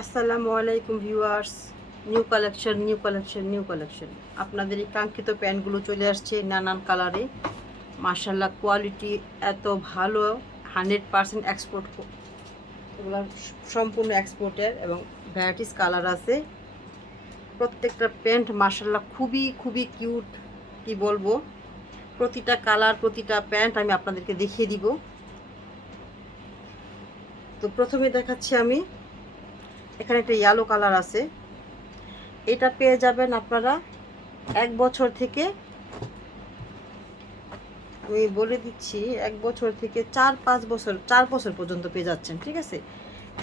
আসসালামু আলাইকুম viewers. New collection আপনাদের এই কাঙ্ক্ষিত প্যান্টগুলো চলে আসছে নানান কালারে। মাশাআল্লাহ, কোয়ালিটি এত ভালো, 100% এক্সপোর্ট, এগুলো সম্পূর্ণ এক্সপোর্টের এবং ভ্যারাইটিস কালার আছে। প্রত্যেকটা প্যান্ট মাশাআল্লাহ খুবই খুবই কিউট, কি বলবো। প্রতিটা কালার, প্রতিটা প্যান্ট আমি আপনাদেরকে দেখিয়ে দিব। তো প্রথমে দেখাচ্ছি আমি, এখানে একটা ইয়েলো কালার আছে। এটা পেয়ে যাবেন আপনারা 1 বছর থেকে, আমি বলে দিচ্ছি, 1 বছর থেকে 4-5 বছর, 4 বছর পর্যন্ত পেয়ে যাচ্ছেন। ঠিক আছে,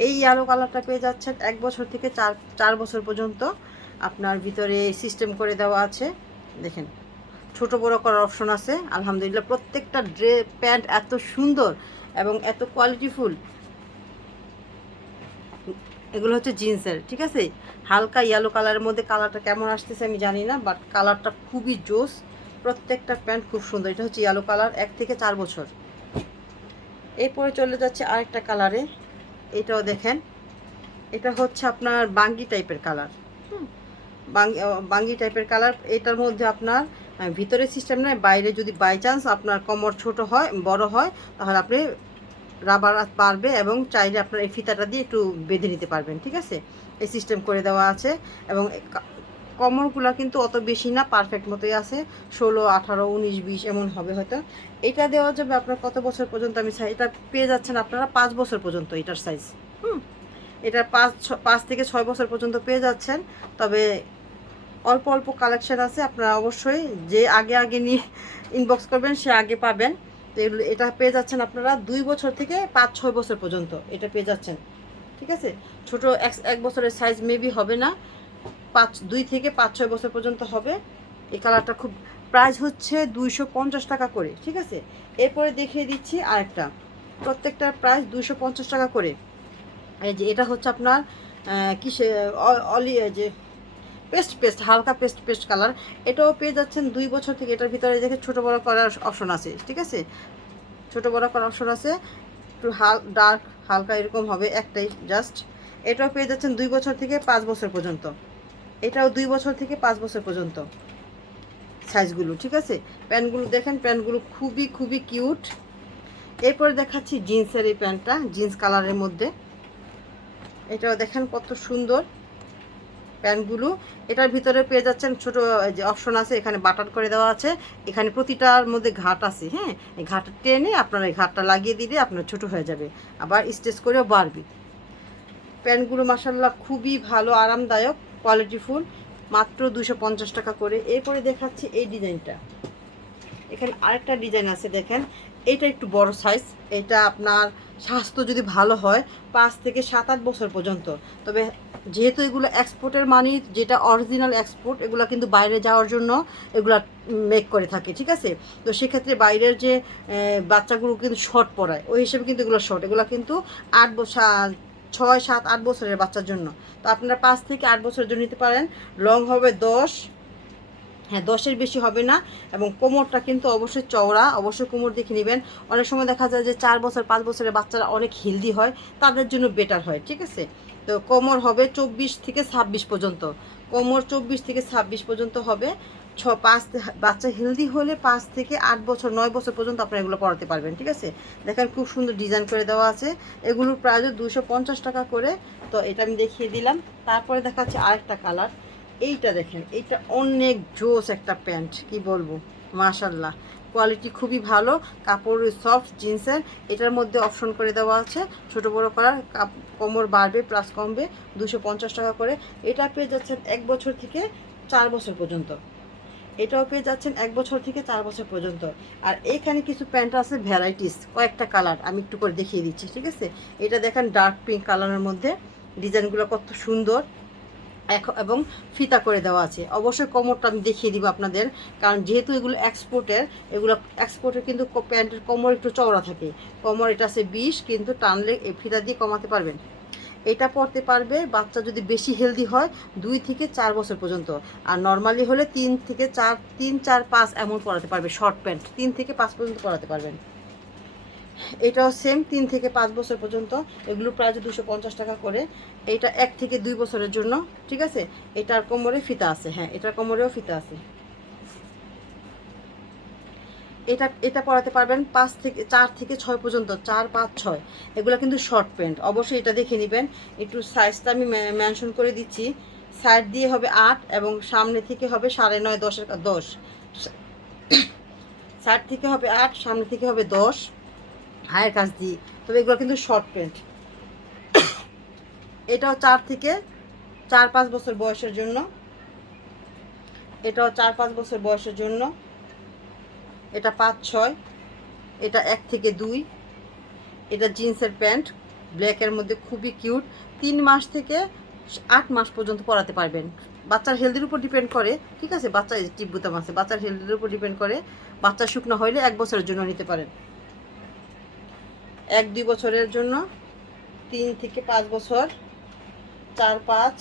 এই ইয়েলো কালারটা পেয়ে যাচ্ছেন 1 বছর থেকে 4 বছর পর্যন্ত। আপনার ভিতরে সিস্টেম করে দেওয়া আছে, দেখেন ছোট বড় করার অপশন আছে। আলহামদুলিল্লাহ, প্রত্যেকটা প্যান্ট এত সুন্দর এবং এত কোয়ালিটিফুল। এগুলো হচ্ছে জিন্সের, ঠিক আছে। হালকা ইয়েলো কালারের মধ্যে, কালারটা কেমন আসতেছে আমি জানি না, বাট কালারটা খুবই জোস। প্রত্যেকটা প্যান্ট খুব সুন্দর। এটা হচ্ছে ইয়েলো কালার, 1 থেকে 4 বছর। এরপরে চলে যাচ্ছে আরেকটা কালারে, এটাও দেখেন। এটা হচ্ছে আপনার বাঙ্গি টাইপের কালার, বাঙ্গি টাইপের কালার। এটার মধ্যে আপনার ভিতরে সিস্টেম নয়, বাইরে যদি বাই চান্স আপনার কোমর ছোট হয়, বড় হয়, তাহলে আপনি রাবার পারবে এবং চাইলে আপনার এই ফিতাটা দিয়ে একটু বেঁধে নিতে পারবেন। ঠিক আছে, এই সিস্টেম করে দেওয়া আছে। এবং কোমরগুলো কিন্তু অত বেশি না, পারফেক্ট মতোই আছে। 16, 18, 19, 20 এমন হবে হয়তো। এটা দেওয়া যাবে আপনার কত বছর পর্যন্ত, আমি এটা পেয়ে যাচ্ছেন আপনারা 5 বছর পর্যন্ত এটার সাইজ। এটা 5 থেকে 6 বছর পর্যন্ত পেয়ে যাচ্ছেন। তবে অল্প অল্প কালেকশন আছে, আপনারা অবশ্যই যে আগে আগে নিয়ে ইনবক্স করবেন সে আগে পাবেন। তো এটা পেয়ে যাচ্ছেন আপনারা 2 বছর থেকে 5-6 বছর পর্যন্ত এটা পেয়ে যাচ্ছেন। ঠিক আছে, ছোটো 1 বছরের সাইজ মেবি হবে না, 2 থেকে 5-6 বছর পর্যন্ত হবে। এই কালারটা খুব, প্রাইস হচ্ছে 250 টাকা করে। ঠিক আছে, এরপরে দেখিয়ে দিচ্ছি আরেকটা, প্রত্যেকটার প্রাইস 250 টাকা করে। এই যে এটা হচ্ছে আপনার কিসে অলি, যে পেস্ট হালকা পেস্ট কালার। এটাও পেয়ে যাচ্ছেন 2 বছর থেকে। এটার ভিতরে দেখে ছোটো বড়ো করার অপশন আছে। ঠিক আছে, ছোটো বড়ো করার অপশন আছে, একটু ডার্ক হালকা এরকম হবে একটাই জাস্ট। এটাও পেয়ে যাচ্ছেন 2 বছর থেকে 5 বছর পর্যন্ত। এটাও 2 বছর থেকে 5 বছর পর্যন্ত সাইজগুলো। ঠিক আছে, প্যান্টগুলো দেখেন, প্যান্টগুলো খুবই খুবই কিউট। এরপরে দেখাচ্ছি জিন্সের এই প্যান্টটা, জিন্স কালারের মধ্যে। এটাও দেখেন কত সুন্দর প্যান্টগুলো। এটার ভিতরে পেয়ে যাচ্ছেন ছোট যে অপশন আছে, এখানে বাটন করে দেওয়া আছে। এখানে প্রতিটার মধ্যে ঘাট আছে। হ্যাঁ, এই ঘাটটা টেনে আপনার এই ঘাটটা লাগিয়ে দিলে আপনার ছোট হয়ে যাবে, আবার স্টেচ করেও বাড়বে। প্যান্টগুলো মাসাল্লাহ খুবই ভালো, আরামদায়ক, কোয়ালিটিফুল, মাত্র 250 টাকা করে। এরপরে দেখাচ্ছি এই ডিজাইনটা। এখানে আরেকটা ডিজাইন আছে, দেখেন এটা একটু বড় সাইজ। এটা আপনার স্বাস্থ্য যদি ভালো হয় 5 থেকে 7-8 বছর পর্যন্ত। তবে যেহেতু এগুলো এক্সপোর্টের মানি, যেটা অরিজিনাল এক্সপোর্ট, এগুলো কিন্তু বাইরে যাওয়ার জন্য এগুলা মেক করে থাকে। ঠিক আছে, তো সেক্ষেত্রে বাইরের যে বাচ্চাগুলো কিন্তু শর্ট পড়ায়, ওই হিসেবে কিন্তু এগুলো শর্ট। এগুলো কিন্তু 8 বছর, 6, 7, 8 বছরের বাচ্চার জন্য। তো আপনারা 5 থেকে 8 বছরের জন্য নিতে পারেন। লং হবে 10, হ্যাঁ 10-এর বেশি হবে না। এবং কোমরটা কিন্তু অবশ্যই চওড়া, অবশ্যই কোমর দেখে নেবেন। অনেক সময় দেখা যায় যে 4 বছর 5 বছরের বাচ্চারা অনেক হেলদি হয়, তাদের জন্য বেটার হয়। ঠিক আছে, তো কোমর হবে 24 থেকে 26 পর্যন্ত। কোমর 24 থেকে 26 পর্যন্ত হবে। 5 বাচ্চা হেলদি হলে 5 থেকে 8 বছর, 9 বছর পর্যন্ত আপনারা এগুলো পড়াতে পারবেন। ঠিক আছে, দেখেন খুব সুন্দর ডিজাইন করে দেওয়া আছে। এগুলোর প্রাইস 250 টাকা করে। তো এটা আমি দেখিয়ে দিলাম। তারপরে দেখাচ্ছি আরেকটা কালার। এইটা দেখেন, এইটা অনেক জোস একটা প্যান্ট, কি বলবো, মাশাল্লাহ কোয়ালিটি খুবই ভালো, কাপড় সফট জিন্সের। এটার মধ্যে অপশন করে দেওয়া আছে ছোট বড় করার, কোমর বাড়বে প্লাস কমবে। 250 টাকা করে। এটা পেয়ে যাচ্ছেন 1 বছর থেকে 4 বছর পর্যন্ত। এটাও পেয়ে যাচ্ছেন 1 বছর থেকে 4 বছর পর্যন্ত। আর এখানে কিছু প্যান্ট আছে ভ্যারাইটিস, কয়েকটা কালার আমি একটু করে দেখিয়ে দিচ্ছি। ঠিক আছে, এটা দেখেন ডার্ক পিঙ্ক কালারের মধ্যে, ডিজাইনগুলো কত সুন্দর এবং ফিতা করে দেওয়া আছে। অবশ্যই কোমরটা আমি দেখিয়ে দিব আপনাদের, কারণ যেহেতু এগুলো এক্সপোর্টের কিন্তু প্যান্টের কোমর একটু চওড়া থাকে। কোমর এটা আছে 20, কিন্তু টানলে এই ফিতা দিয়ে কমাতে পারবেন। এটা পড়তে পারবে বাচ্চা যদি বেশি হেলদি হয় 2 থেকে 4 বছর পর্যন্ত। আর নর্মালি হলে 3 থেকে 4, 3, 4, 5 এমন পড়াতে পারবে। শর্ট প্যান্ট 3 থেকে 5 পর্যন্ত পড়াতে পারবেন। এটাও সেম 3 থেকে 5 বছর পর্যন্ত, এগুলো প্রায় 250 টাকা করে। এইটা 1 থেকে 2 বছরের জন্য, ঠিক আছে। এটার কোমরে ফিতা আছে, হ্যাঁ এটার কোমরেও ফিতা আছে। এটা এটা পরাতে পারবেন 4 থেকে 6 পর্যন্ত, 4, 5, 6। এগুলো কিন্তু শর্ট প্যান্ট, অবশ্যই এটা দেখে নেবেন। একটু সাইজটা আমি মেনশন করে দিচ্ছি। সাইড দিয়ে হবে 8 এবং সামনে থেকে হবে 9.5, 10 সাইড থেকে হবে 8, সামনে থেকে হবে 10 হায়ের কাজ দিয়ে। তবে এগুলো কিন্তু শর্ট প্যান্ট। এটাও 4 থেকে 4-5 বছর বয়সের জন্য, এটাও 4-5 বছর বয়সের জন্য। এটা 5-6, এটা 1 থেকে 2। এটা জিন্সের প্যান্ট, ব্ল্যাকের মধ্যে খুবই কিউট। 3 মাস থেকে 8 মাস পর্যন্ত পরাতে পারবেন। বাচ্চার হেলথের উপর ডিপেন্ড করে, ঠিক আছে। বাচ্চা টিপ বোতাম আছে, বাচ্চার হেলথের উপর ডিপেন্ড করে। বাচ্চা শুকনো হইলে 1 বছরের জন্য নিতে পারেন। 1-2 বছরের জন্য, 3 থেকে 5 বছর, 4-5,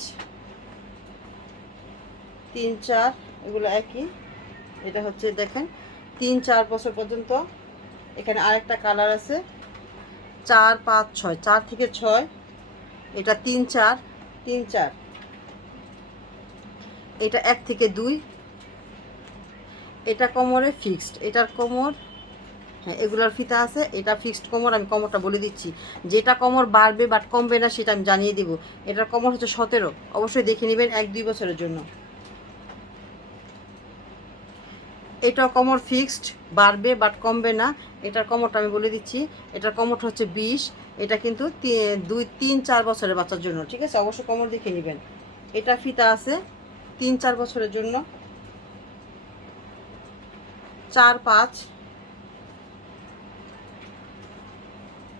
3-4, এগুলো একই। এটা হচ্ছে দেখেন 3-4 বছর পর্যন্ত। এখানে আরেকটা কালার আছে 4-5-6, 4 থেকে 6। এটা 3-4, 3-4। এটা 1 থেকে 2। এটা কোমরে ফিক্সড, এটার কোমর, হ্যাঁ এগুলার ফিতা আছে। এটা ফিক্সড কোমর, আমি কোমরটা বলে দিচ্ছি। যেটা কোমর বাড়বে বাট কমবে না সেটা আমি জানিয়ে দিব। এটার কোমর হচ্ছে 17, অবশ্যই দেখে নেবেন 1-2 বছরের জন্য। এটা কোমর ফিক্সড, বাড়বে বাট কমবে না। এটার কোমরটা আমি বলে দিচ্ছি। এটার কোমরটা হচ্ছে 20। এটা কিন্তু 2-3-4 বছরের বাচ্চার জন্য, ঠিক আছে। অবশ্যই কোমর দেখে নেবেন। এটা ফিতা আছে 3-4 বছরের জন্য। 4-5,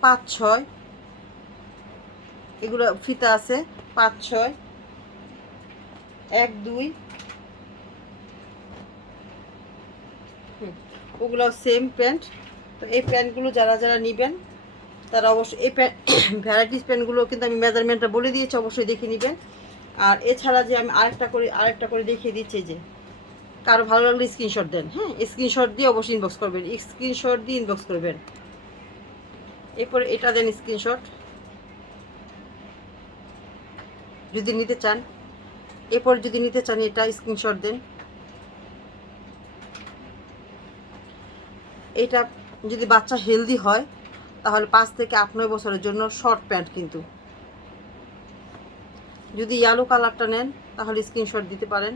5-6, এগুলো ফিতা আছে 5-6, 1-2। ওগুলো সেম প্যান্ট। তো এই প্যান্টগুলো যারা যারা নেবেন তারা অবশ্যই এই প্যান্ট ভ্যারাইটিস প্যান্টগুলো কিন্তু আমি মেজারমেন্টটা বলে দিয়েছি, অবশ্যই দেখে নেবেন। আর এছাড়া যে আমি আরেকটা করে দেখিয়ে দিচ্ছি, যে কারো ভালো লাগলে স্ক্রিনশট দেন, হ্যাঁ স্ক্রিনশট দিয়ে অবশ্যই ইনবক্স করবেন, স্ক্রিনশট দিয়ে ইনবক্স করবেন। এরপরে এটা দেন স্ক্রিনশট যদি নিতে চান। এরপর যদি নিতে চান এটা স্ক্রিনশট দেন। এটা যদি বাচ্চা হেলদি হয় তাহলে 5 থেকে 8-9 বছরের জন্য শর্ট প্যান্ট। কিন্তু যদি ইয়েলো কালারটা নেন তাহলে স্ক্রিনশট দিতে পারেন।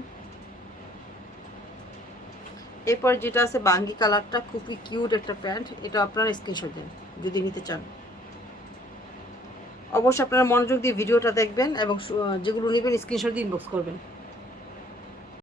এরপর যেটা আছে বাঙ্গি কালারটা, খুবই কিউট একটা প্যান্ট, এটা আপনারা স্ক্রিনশট দেন যদি নিতে চান। অবশ্যই আপনারা মনোযোগ দিয়ে ভিডিওটা দেখবেন এবং যেগুলো নেবেন স্ক্রিনশট দিয়ে ইনবক্স করবেন।